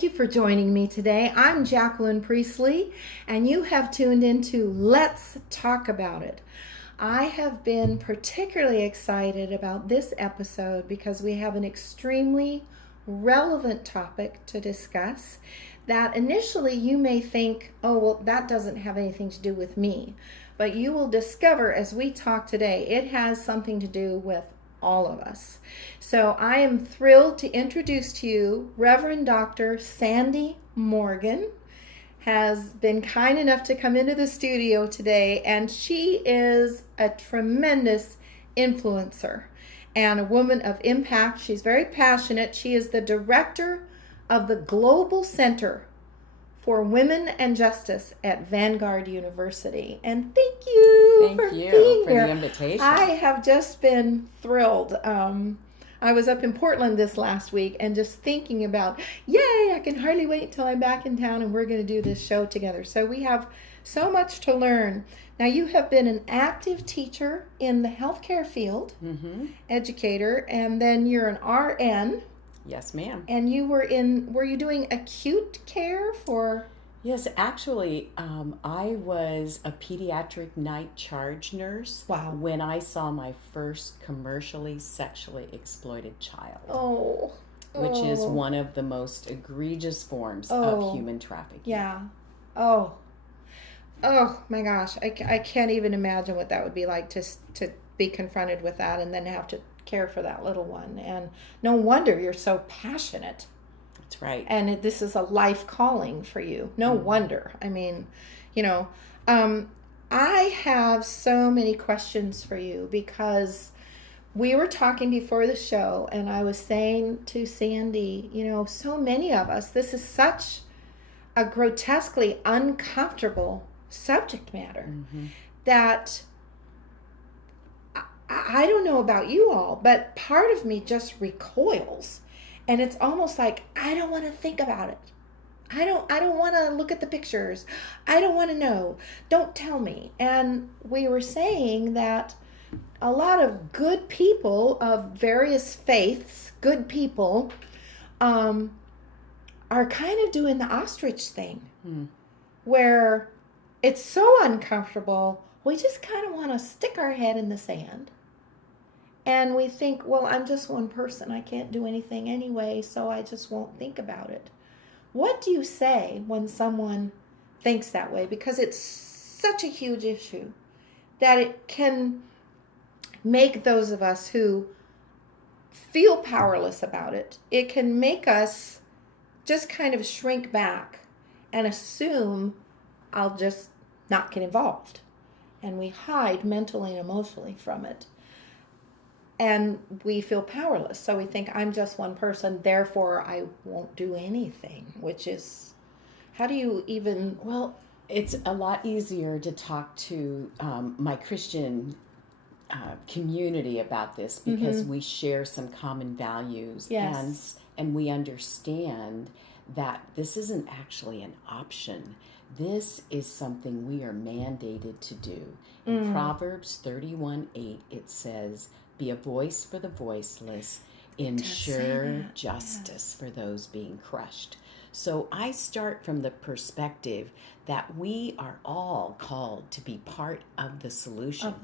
Thank you for joining me today. I'm Jacqueline Priestley, and you have tuned into Let's Talk About It. I have been particularly excited about this episode because we have an extremely relevant topic to discuss that initially you may think, oh, well, that doesn't have anything to do with me. But you will discover as we talk today, it has something to do with all of us. So I am thrilled to introduce to you Reverend Dr. Sandy Morgan has been kind enough to come into the studio today, and she is a tremendous influencer and a woman of impact. She's very passionate. She is the director of the Global Center for Women and Justice at Vanguard University. And thank you for being here. The invitation. I have just been thrilled. I was up in Portland this last week and just thinking about, yay, I can hardly wait till I'm back in town and we're going to do this show together. So we have so much to learn. Now, you have been an active teacher in the healthcare field, educator, and then you're an RN. Yes, ma'am. And you were you doing acute care for? Yes, actually, I was a pediatric night charge nurse. Wow. When I saw my first commercially sexually exploited child. Oh. Which is one of the most egregious forms of human trafficking. Yeah. Oh my gosh. I can't even imagine what that would be like to be confronted with that and then have to care for that little one. And no wonder you're so passionate. That's right. And this is a life calling for you. No wonder. I mean, I have so many questions for you because we were talking before the show and I was saying to Sandy, so many of us, this is such a grotesquely uncomfortable subject matter that I don't know about you all, but part of me just recoils. And it's almost like, I don't want to think about it. I don't want to look at the pictures. I don't want to know. Don't tell me. And we were saying that a lot of good people of various faiths, good people, are kind of doing the ostrich thing, where it's so uncomfortable, we just kind of want to stick our head in the sand. And we think, well, I'm just one person. I can't do anything anyway, so I just won't think about it. What do you say when someone thinks that way? Because it's such a huge issue that it can make those of us who feel powerless about it, it can make us just kind of shrink back and assume I'll just not get involved. And we hide mentally and emotionally from it. And we feel powerless. So we think, I'm just one person, therefore I won't do anything, which is, how do you even... Well, it's a lot easier to talk to my Christian community about this because we share some common values. Yes. And we understand that this isn't actually an option. This is something we are mandated to do. In Proverbs 31:8, it says, be a voice for the voiceless, ensure justice for those being crushed. So I start from the perspective that we are all called to be part of the solution.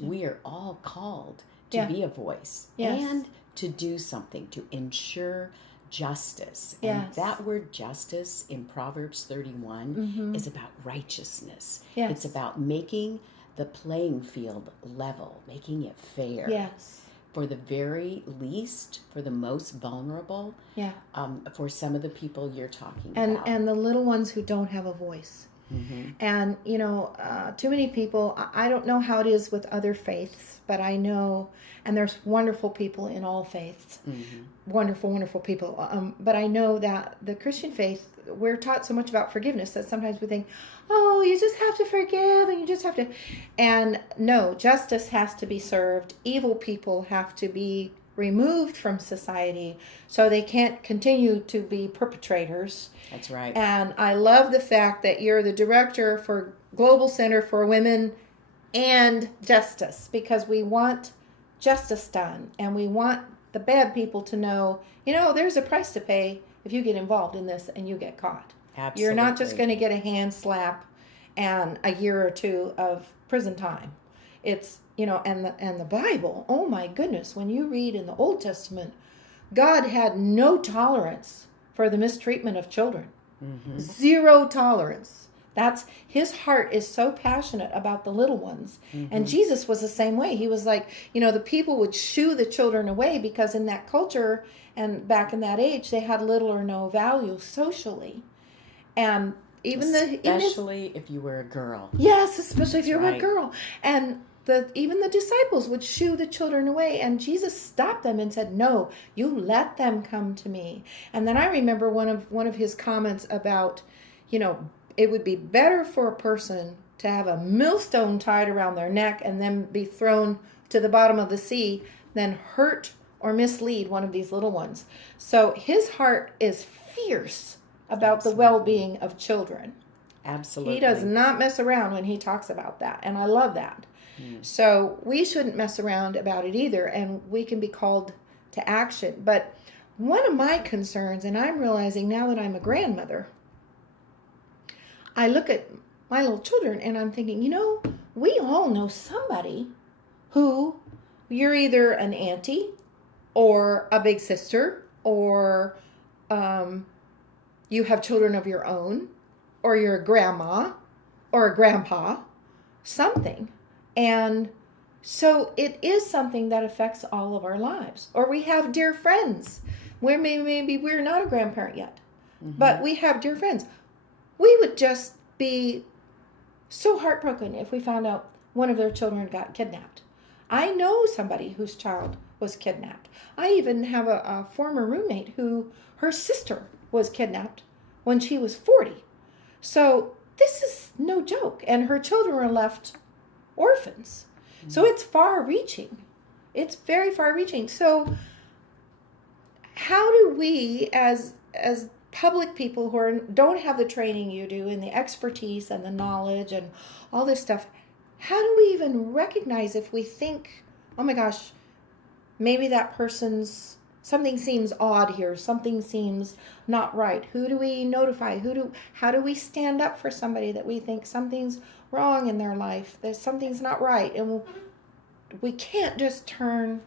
We are all called to be a voice and to do something, to ensure justice. And that word justice in Proverbs 31 is about righteousness. It's about making the playing field level, making it fair. For the very least, for the most vulnerable, for some of the people you're talking about. And the little ones who don't have a voice. And, too many people, I don't know how it is with other faiths, but I know, and there's wonderful people in all faiths, wonderful, wonderful people. But I know that the Christian faith, we're taught so much about forgiveness that sometimes we think, oh, you just have to forgive and you just have to. And no, justice has to be served. Evil people have to be removed from society so they can't continue to be perpetrators. That's right. And I love the fact that you're the director for Global Center for Women and Justice, because we want justice done and we want the bad people to know, there's a price to pay if you get involved in this and you get caught. Absolutely. You're not just going to get a hand slap and a year or two of prison time. It's, and the Bible, oh my goodness, when you read in the Old Testament, God had no tolerance for the mistreatment of children. Mm-hmm. Zero tolerance. His heart is so passionate about the little ones. Mm-hmm. And Jesus was the same way. He was like, the people would shoo the children away because in that culture and back in that age, they had little or no value socially. And especially if you were a girl. Yes, especially if you were right. a girl. And even the disciples would shoo the children away, and Jesus stopped them and said, "No, you let them come to me." And then I remember one of his comments about, it would be better for a person to have a millstone tied around their neck and then be thrown to the bottom of the sea than hurt or mislead one of these little ones. So his heart is fierce about Absolutely. the well-being of children. Absolutely. He does not mess around when he talks about that, and I love that. So we shouldn't mess around about it either, and we can be called to action. But one of my concerns, and I'm realizing now that I'm a grandmother, I look at my little children and I'm thinking, we all know somebody who you're either an auntie or a big sister, or you have children of your own, or you're a grandma or a grandpa, something. And so it is something that affects all of our lives. Or we have dear friends where maybe we're not a grandparent yet, but we have dear friends. We would just be so heartbroken if we found out one of their children got kidnapped. I know somebody whose child was kidnapped. I even have a former roommate who her sister was kidnapped when she was 40. So this is no joke. And her children were left orphans. So it's far-reaching. It's very far-reaching. So how do we, as public people who don't have the training you do and the expertise and the knowledge and all this stuff, how do we even recognize if we think, oh my gosh, maybe that person's, something seems odd here, something seems not right? Who do we notify? How do we stand up for somebody that we think something's wrong in their life, that something's not right, and we can't just turn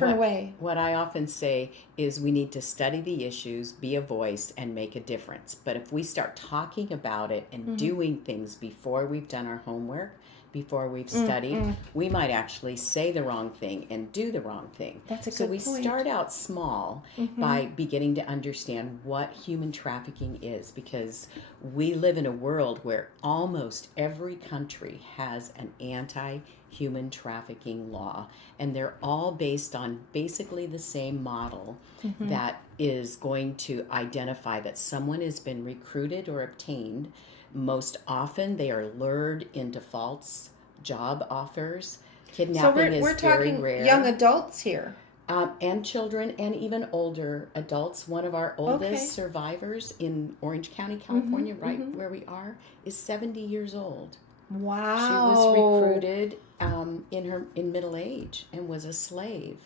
away. What I often say is we need to study the issues, be a voice, and make a difference. But if we start talking about it and doing things before we've done our homework, before we've studied, we might actually say the wrong thing and do the wrong thing. That's a good So we point. start out small by beginning to understand what human trafficking is, because we live in a world where almost every country has an anti-human trafficking law, and they're all based on basically the same model that is going to identify that someone has been recruited or obtained. Most often, they are lured into false job offers. Kidnapping is we're very talking rare. Young adults here. And children, and even older adults. One of our oldest survivors in Orange County, California, where we are, is 70 years old. Wow. She was recruited in middle age and was a slave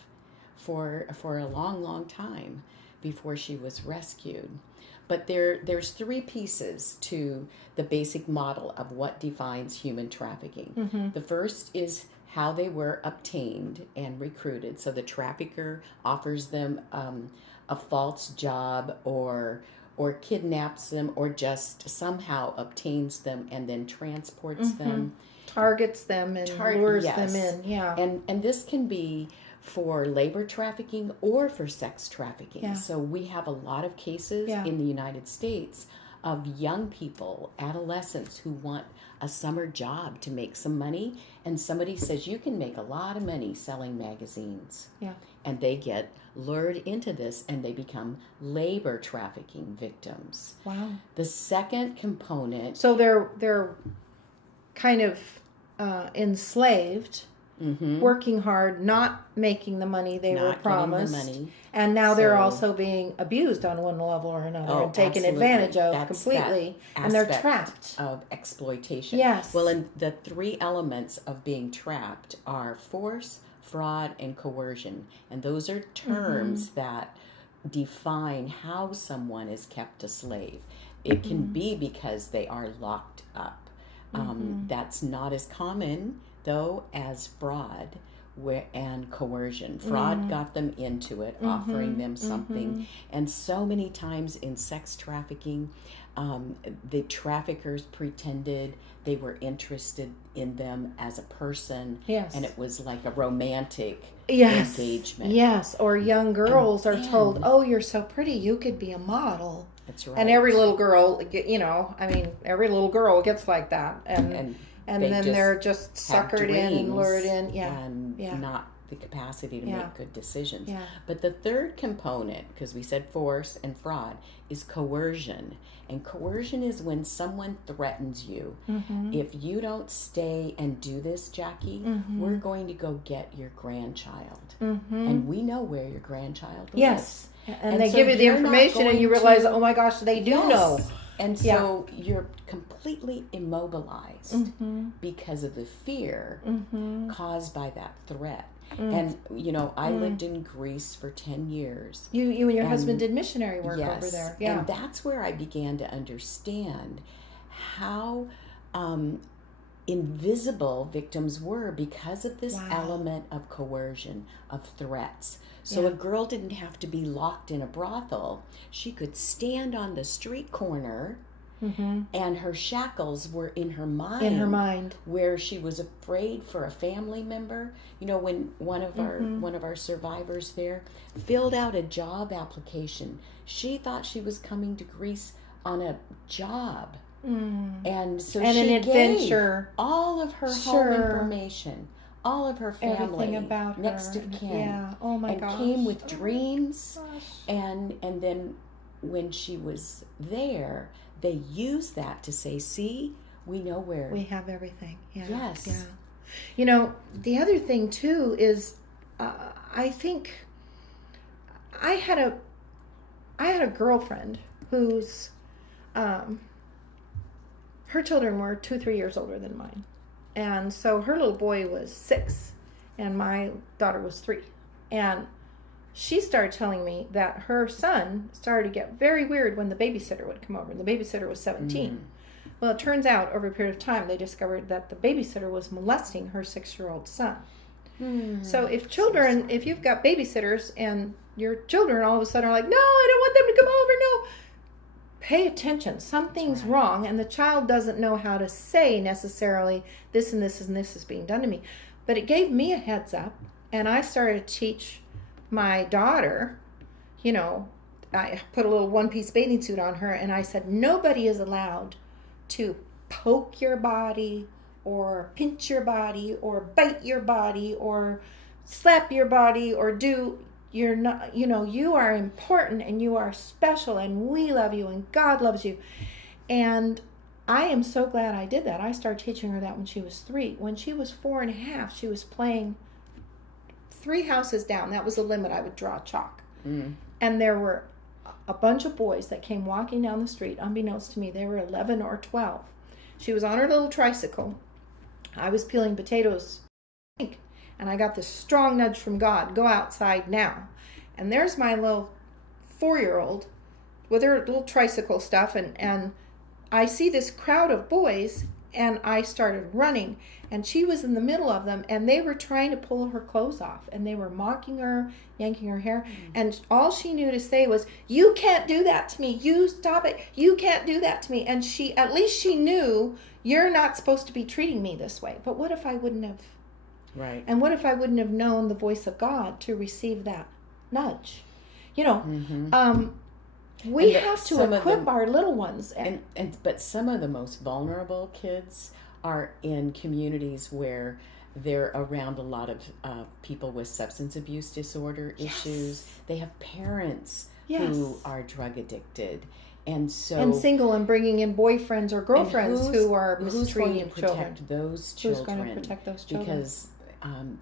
for a long time before she was rescued. But there's three pieces to the basic model of what defines human trafficking. The first is how they were obtained and recruited. So the trafficker offers them a false job or kidnaps them, or just somehow obtains them and then transports them. Targets them and lures them in. Yeah. And this can be for labor trafficking or for sex trafficking. Yeah. So we have a lot of cases in the United States of young people, adolescents, who want a summer job to make some money, and somebody says you can make a lot of money selling magazines. Yeah. And they get lured into this and they become labor trafficking victims. Wow. The second component. So they're kind of enslaved, working hard, not making the money they were promised, and now they're also being abused on one level or another and taken advantage of completely, and they're trapped. Of exploitation. Yes. Well, and the three elements of being trapped are force, fraud, and coercion, and those are terms that define how someone is kept a slave. It can be because they are locked up. That's not as common, though, as fraud and coercion. Fraud got them into it, offering them something. And so many times in sex trafficking, the traffickers pretended they were interested in them as a person. Yes. And it was like a romantic Yes. engagement. Yes. Or young girls are then- told, "Oh, you're so pretty. You could be a model." That's right. And every little girl, every little girl gets like that, and they then just they're just have suckered in and dreams lured in. Yeah. And Yeah. not the capacity to Yeah. make good decisions. Yeah. But the third component, because we said force and fraud, is coercion. And coercion is when someone threatens you. If you don't stay and do this, Jackie, we're going to go get your grandchild. And we know where your grandchild lives. Yes. And they so give you the you're not information, and going you realize, to- oh my gosh, they do Yes. know. And so you're completely immobilized because of the fear caused by that threat. And, I lived in Greece for 10 years. You and your husband did missionary work over there. Yeah. And that's where I began to understand how invisible victims were because of this element of coercion, of threats. So a girl didn't have to be locked in a brothel. She could stand on the street corner, and her shackles were in her mind. In her mind. Where she was afraid for a family member. When one of our survivors there filled out a job application, she thought she was coming to Greece on a job. And so And she an adventure. gave all of her home information, all of her family, Everything about her. next of kin, Yeah. Oh my and gosh. came with dreams. Gosh. And then when she was there, they used that to say, "See, we know where." We have everything. Yeah. Yes. Yeah. The other thing too is, I think I had a girlfriend whose her children were 2-3 years older than mine, and so her little boy was 6, and my daughter was 3, and she started telling me that her son started to get very weird when the babysitter would come over, and the babysitter was 17. Well, it turns out over a period of time they discovered that the babysitter was molesting her 6-year-old son. So if you've got babysitters and your children all of a sudden are like, "No, I don't want them to come over," no, pay attention. Something's wrong, and the child doesn't know how to say necessarily this and this and this is being done to me. But it gave me a heads up, and I started to teach my daughter, I put a little one-piece bathing suit on her, and I said, nobody is allowed to poke your body or pinch your body or bite your body or slap your body or you're not, you are important and you are special and we love you and God loves you. And I am so glad I did that. I started teaching her that when she was 3. When she was 4.5, she was playing 3 houses down. That was the limit I would draw chalk. And there were a bunch of boys that came walking down the street. Unbeknownst to me, they were 11 or 12. She was on her little tricycle. I was peeling potatoes, and I got this strong nudge from God, go outside now. And there's my little 4-year-old with her little tricycle stuff, and I see this crowd of boys, and I started running, and she was in the middle of them, and they were trying to pull her clothes off, and they were mocking her, yanking her hair, and all she knew to say was, "You can't do that to me, you stop it, you can't do that to me." And at least she knew, you're not supposed to be treating me this way. But what if I wouldn't have? Right. And what if I wouldn't have known the voice of God to receive that nudge? We have to equip our little ones. But some of the most vulnerable kids are in communities where they're around a lot of people with substance abuse disorder issues. They have parents who are drug addicted. And single and bringing in boyfriends or girlfriends who are mistreating children. Those children? Who's going to protect those children? Because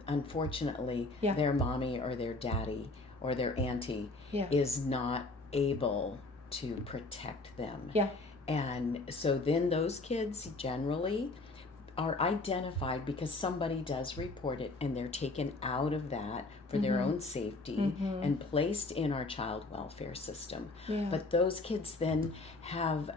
unfortunately, their mommy or their daddy or their auntie is not able to protect them. Yeah. And so then those kids generally are identified because somebody does report it, and they're taken out of that for their own safety and placed in our child welfare system. Yeah. But those kids then have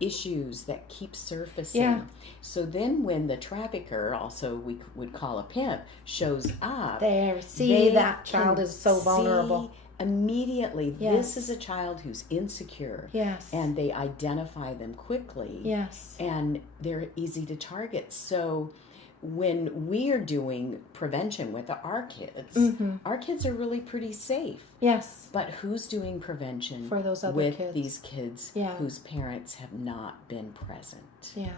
issues that keep surfacing. Yeah. So then when the trafficker, also we would call a pimp, shows up, see that child is so vulnerable. Immediately, Yes. this is a child who's insecure. Yes. And they identify them quickly. Yes. And they're easy to target. So when we are doing prevention with our kids are really pretty safe. Yes. But who's doing prevention for those other with kids? These kids Yeah. whose parents have not been present? Yeah.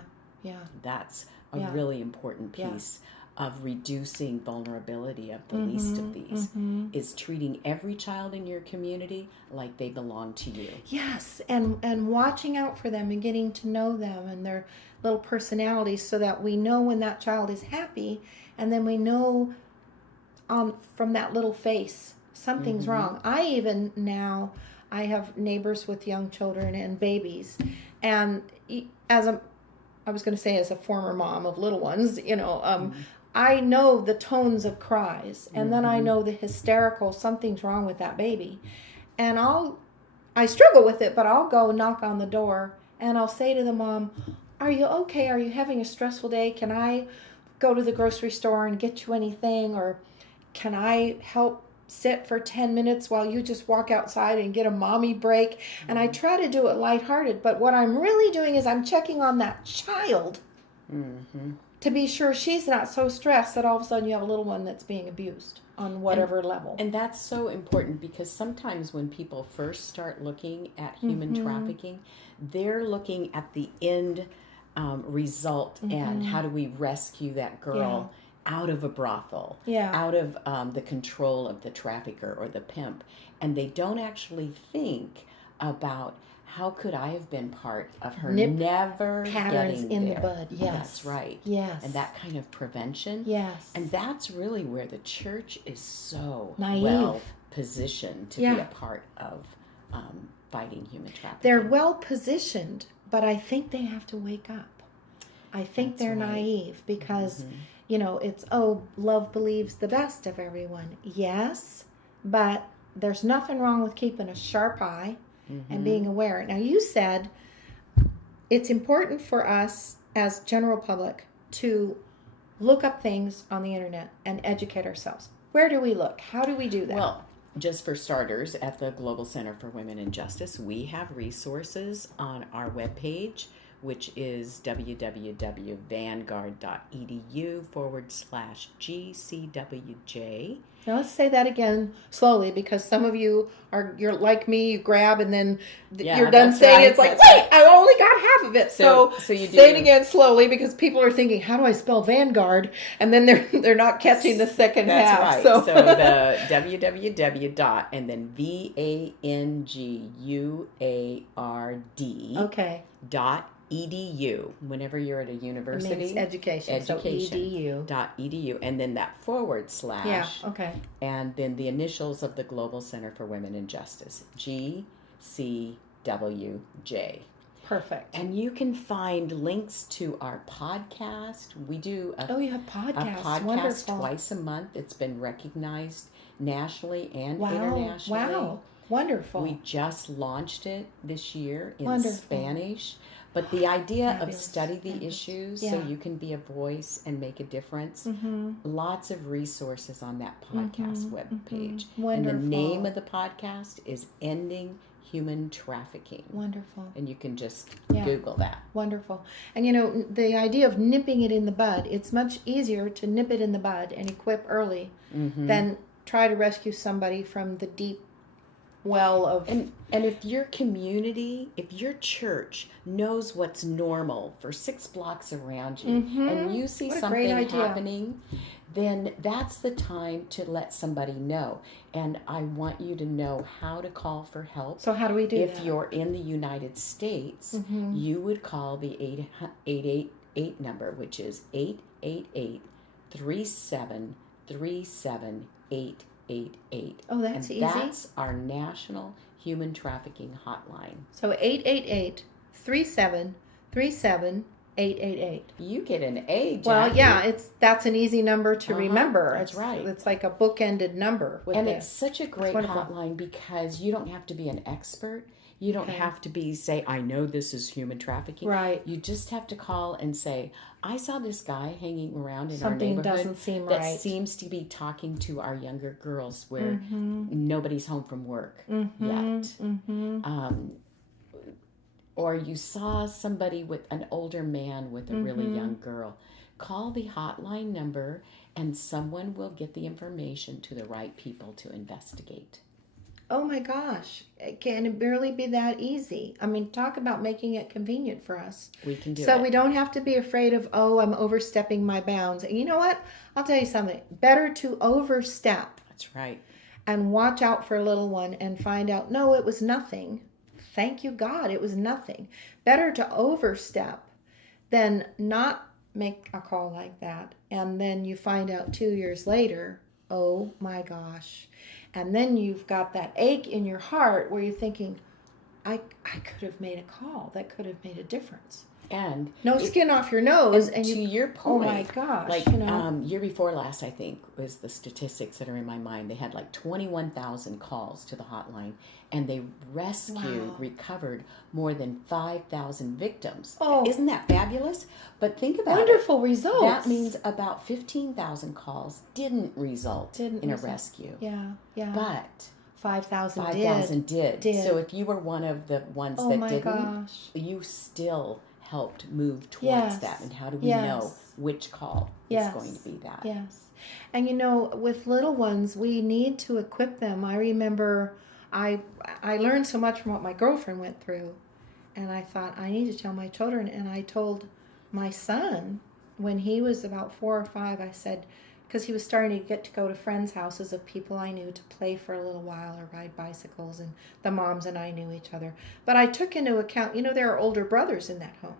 Yeah. That's a really important piece of reducing vulnerability of the least of these, is treating every child in your community like they belong to you. Yes, and watching out for them and getting to know them and their little personalities, so that we know when that child is happy, and then we know from that little face something's wrong. I have neighbors with young children and babies, and as a former mom of little ones, I know the tones of cries, and then I know the hysterical, something's wrong with that baby. And I struggle with it, but I'll go knock on the door, and I'll say to the mom, "Are you okay? Are you having a stressful day? Can I go to the grocery store and get you anything? Or can I help sit for 10 minutes while you just walk outside and get a mommy break?" And I try to do it lighthearted, but what I'm really doing is I'm checking on that child to be sure she's not so stressed that all of a sudden you have a little one that's being abused on whatever level. And that's so important, because sometimes when people first start looking at human trafficking, they're looking at the end result and how do we rescue that girl out of a brothel, out of the control of the trafficker or the pimp. And they don't actually think about, how could I have been part of her never patterns getting in there? the bud? Yes. That's right. Yes. And that kind of prevention. Yes. And that's really where the church is so Naive. well positioned to be a part of fighting human trafficking. They're well positioned, but I think they have to wake up. I think they're naive, because, it's, love believes the best of everyone. Yes, but there's nothing wrong with keeping a sharp eye and being aware. Now, you said it's important for us as general public to look up things on the internet and educate ourselves. Where do we look? How do we do that? Well, just for starters, at the Global Center for Women and Justice, we have resources on our webpage, which is www.vanguard.edu/GCWJ. Now let's say that again slowly, because some of you you're like me, you grab and then you're done saying it. It's like, wait, I only got half of it. So you say it again slowly, because people are thinking, how do I spell Vanguard? And then they're not catching the second half. Right. So the www. and then VANGUARD. Okay. .edu. Whenever you're at a university, it means education. So edu. .edu, and then that /. Yeah. Okay. And then the initials of the Global Center for Women and Justice, GCWJ. Perfect. And you can find links to our podcast. We do you have podcasts. A podcast Wonderful. twice a month. It's been recognized nationally and internationally. Wow. Wonderful. We just launched it this year in Wonderful. Spanish. But the idea Fabulous. of study the issues so you can be a voice and make a difference. Lots of resources on that podcast webpage. Wonderful. And the name of the podcast is Ending Human Trafficking. Wonderful. And you can just Google that. Wonderful. And the idea of nipping it in the bud, it's much easier to nip it in the bud and equip early than try to rescue somebody from the deep well of... And if your community, if your church knows what's normal for 6 blocks around you, and you see something happening, then that's the time to let somebody know. And I want you to know how to call for help. So how do we do that? If you're in the United States, you would call the 888 number, which is 888-3737-888. Oh, that's and easy. That's our national human trafficking hotline. So 888-3737-888. 888. You get an A, Jackie. Well, yeah, that's an easy number to remember. That's right. It's like a bookended number. It's such a great hotline because you don't have to be an expert. You don't have to say, I know this is human trafficking. Right. You just have to call and say, I saw this guy hanging around in our Something neighborhood doesn't seem that right. seems to be talking to our younger girls where nobody's home from work yet. Or you saw somebody with an older man with a really young girl. Call the hotline number and someone will get the information to the right people to investigate. Oh my gosh, can it barely be that easy? I mean, talk about making it convenient for us. We can do it. So we don't have to be afraid of, I'm overstepping my bounds. And you know what? I'll tell you something. Better to overstep. That's right. And watch out for a little one and find out, no, it was nothing. Thank you, God, it was nothing. Better to overstep than not make a call like that. And then you find out 2 years later, oh my gosh. And then you've got that ache in your heart where you're thinking, I could have made a call. That could have made a difference. And no skin off your nose. And to your point, oh my gosh. Like year before last, I think, was the statistics that are in my mind. They had like 21,000 calls to the hotline, and they recovered more than 5,000 victims. Oh. Isn't that fabulous? But think about wonderful results. That means about 15,000 calls didn't result in a rescue. Yeah. But 5,000 did. So if you were one of the ones that didn't, you still helped move towards that. And how do we know which call is going to be that? Yes. And with little ones, we need to equip them. I remember I learned so much from what my girlfriend went through, and I thought, I need to tell my children. And I told my son when he was about 4 or 5, I said, because he was starting to get to go to friends' houses of people I knew to play for a little while or ride bicycles, and the moms and I knew each other. But I took into account, there are older brothers in that home.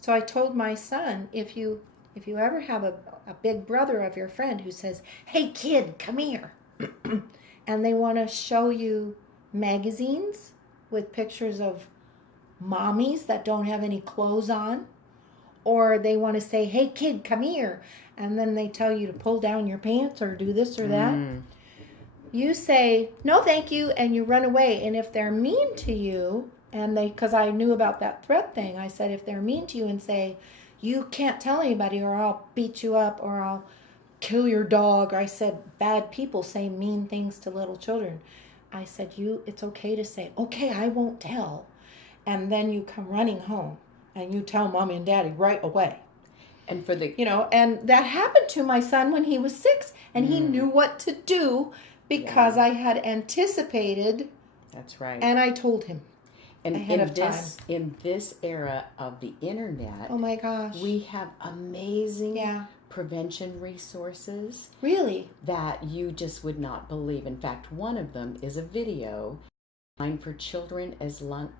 So I told my son, if you ever have a big brother of your friend who says, hey kid, come here, and they want to show you magazines with pictures of mommies that don't have any clothes on, or they want to say, hey kid, come here, and then they tell you to pull down your pants or do this or that, you say, no thank you, and you run away. And if they're mean to you, and because I knew about that threat thing, I said, if they're mean to you and say, you can't tell anybody or I'll beat you up or I'll kill your dog. I said, bad people say mean things to little children. I said, it's okay to say, okay, I won't tell. And then you come running home and you tell mommy and daddy right away. And for the, and that happened to my son when he was 6, and he knew what to do because I had anticipated. That's right. And I told him. And in this era of the internet, oh my gosh, we have amazing prevention resources. Really? That you just would not believe. In fact, one of them is a video for children as young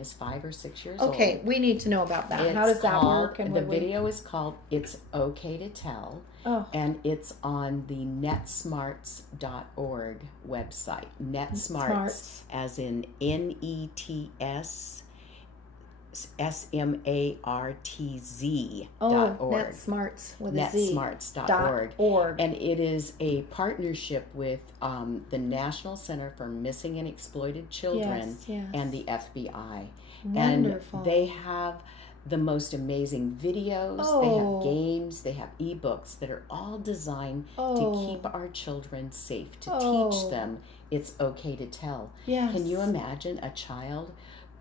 as 5 or 6 years old. Okay, we need to know about that. How does that work? And the video is called "It's Okay to Tell," and it's on the netsmarts.org website. Netsmarts, as in NETS SMARTZ.org. Netsmarts with a Z. Netsmarts.org. And it is a partnership with the National Center for Missing and Exploited Children and the FBI. Wonderful. And they have the most amazing videos. They have games. They have ebooks that are all designed to keep our children safe, to teach them it's okay to tell. Yes. Can you imagine a child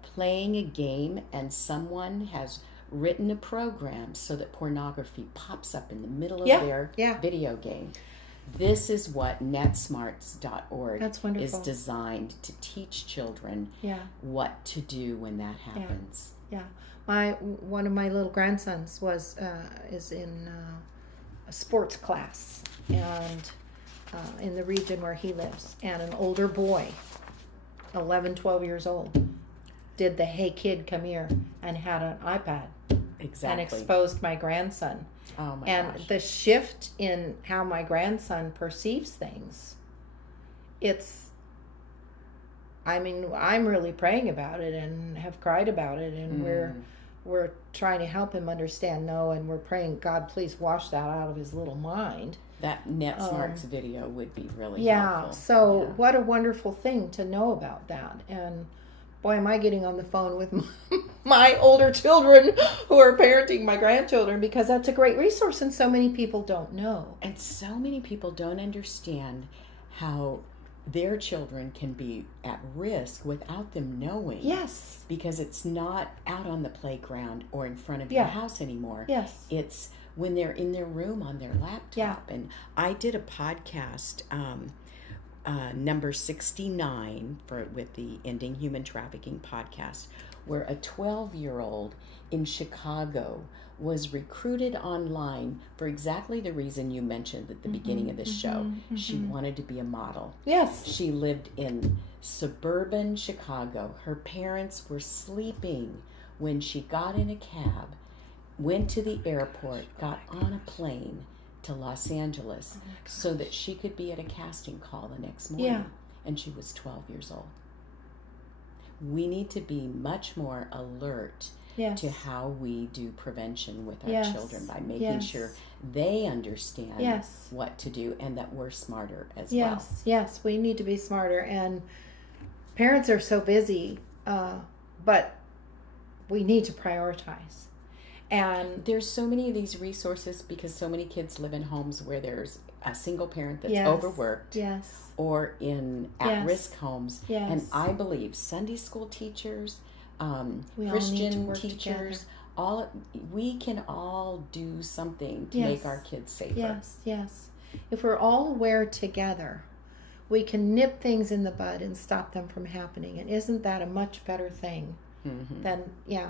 playing a game and someone has written a program so that pornography pops up in the middle of their video game? This is what netsmarts.org is designed to teach children what to do when that happens. One of my little grandsons is in a sports class and in the region where he lives, and an older boy, 11, 12 years old, did the hey kid come here and had an iPad and exposed my grandson. Oh my gosh. The shift in how my grandson perceives things, I'm really praying about it and have cried about it, and we're trying to help him understand no, and we're praying, God, please wash that out of his little mind. That NetSmarts video would be really Yeah, helpful. so Yeah. what a wonderful thing to know about that. And boy, am I getting on the phone with my older children who are parenting my grandchildren, because that's a great resource and so many people don't know. And so many people don't understand how their children can be at risk without them knowing. Yes. Because it's not out on the playground or in front of your house anymore. Yes. It's when they're in their room on their laptop. Yeah. And I did a podcast, number 69 with the Ending Human Trafficking podcast, where a 12-year-old in Chicago was recruited online for exactly the reason you mentioned at the beginning of the show. She wanted to be a model. Yes. She lived in suburban Chicago. Her parents were sleeping when she got in a cab, went to the airport, got on a plane to Los Angeles so that she could be at a casting call the next morning. Yeah. And she was 12 years old. We need to be much more alert to how we do prevention with our children by making sure they understand what to do and that we're smarter as well. Yes, we need to be smarter. And parents are so busy, but we need to prioritize. And there's so many of these resources because so many kids live in homes where there's a single parent that's overworked or in at-risk homes. And I believe Sunday school teachers, Christian teachers, we can all do something to make our kids safer. Yes. If we're all aware together, we can nip things in the bud and stop them from happening. And isn't that a much better thing?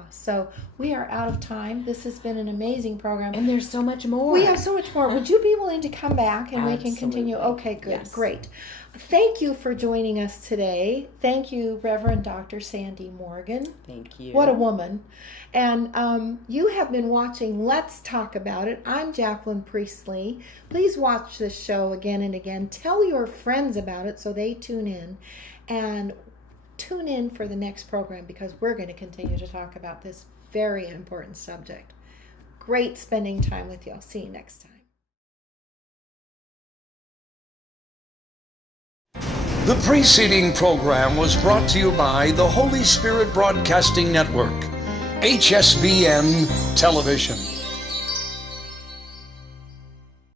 So we are out of time. This has been an amazing program. And there's so much more. We have so much more. Would you be willing to come back and we can continue? Okay, good. Great. Thank you for joining us today. Thank you, Reverend Dr. Sandy Morgan. Thank you. What a woman. And you have been watching Let's Talk About It. I'm Jacqueline Priestley. Please watch this show again and again. Tell your friends about it so they tune in. And tune in for the next program because we're going to continue to talk about this very important subject. Great spending time with you. I'll see you next time. The preceding program was brought to you by the Holy Spirit Broadcasting Network, HSBN Television.